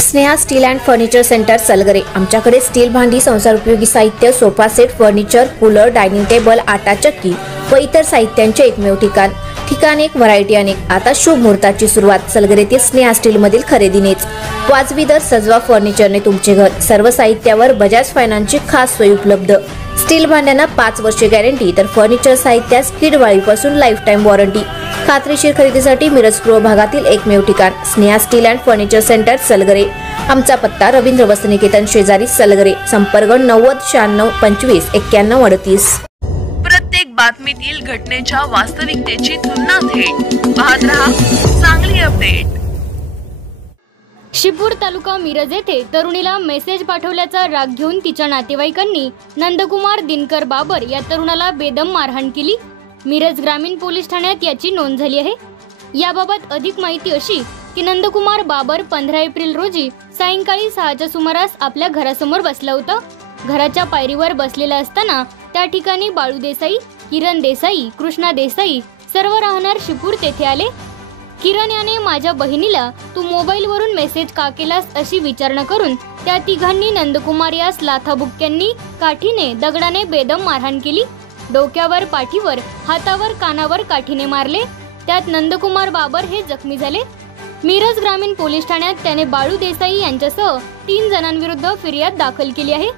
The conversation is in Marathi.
Sneha steel and furniture centre Salgare. आमच्याकडे स्टील भांडी, संसार उपयोगी साहित्य, sofa set, furniture, cooler, dining table, आटा चक्की व इतर साहित्यांचे एकमेव ठिकाण एक, व्हरायटी अनेक। आता शुभ मुहूर्ताची सुरुवात सलगरेतील स्नेहा स्टील मधील खरेदीनेच। वाजवी दर, सजवा फर्निचरने तुमचे घर। सर्व साहित्यावर बजाज फायनान्सची खास सोय उपलब्ध। स्टील भांड्यांना 5 वर्षे गॅरंटी, तर फर्निचर साहित्यास किडवाळीपासून लाईफ टाइम वॉरंटी। खात्रीशीर खरेदीसाठी मिरज पूर्व भागातील एकमेव ठिकाण Sneha steel and furniture centre Salgare. आमचा पत्ता रवींद्र वस्त्रनिकेतन शेजारी सलगरे। संपर्क 90 96 25 91 38। प्रत्येक बातमीतील घटनेच्या वास्तविकतेची तुलना थेट पाहत रहा चांगली अपडेट। शिपूर तालुका मिरज येथे तरुणीला मेसेज पाठवल्याचा राग घेऊन तिच्या नातेवाईकांनी नंदकुमार दिनकर बाबर या तरुणाला बेदम मारहाण केली। मिरज ग्रामीण पोलीस ठाण्यात याची नोंद झाली आहे। याबाबत अधिक माहिती अशी की नंदकुमार बाबर 15 एप्रिल रोजी सायंकाळी 6च्या सुमारास आपल्या घरासमोर बसला होता। घराच्या पायरीवर बसलेला असताना त्या ठिकाणी बाळू देसाई, किरण देसाई, कृष्णा देसाई सर्व राहणार शिपूर तेथे आले। किरण याने माझ्या बहिणीला तू मोबाईलवरून मेसेज का केलास अशी विचारणा करून त्या तिघांनी नंदकुमार यास लाथाबुक्क्यांनी, काठीने, दगडाने बेदम मारहाण केली। डोक्यावर, पाठीवर, हातावर, कानावर काठीने मारले। त्यात नंदकुमार बाबर हे जखमी झाले। मिरज ग्रामीण पोलीस ठाण्यात त्याने बाळू देसाई यांच्यासह 3 जणांविरुद्ध फिर्याद दाखल केली आहे।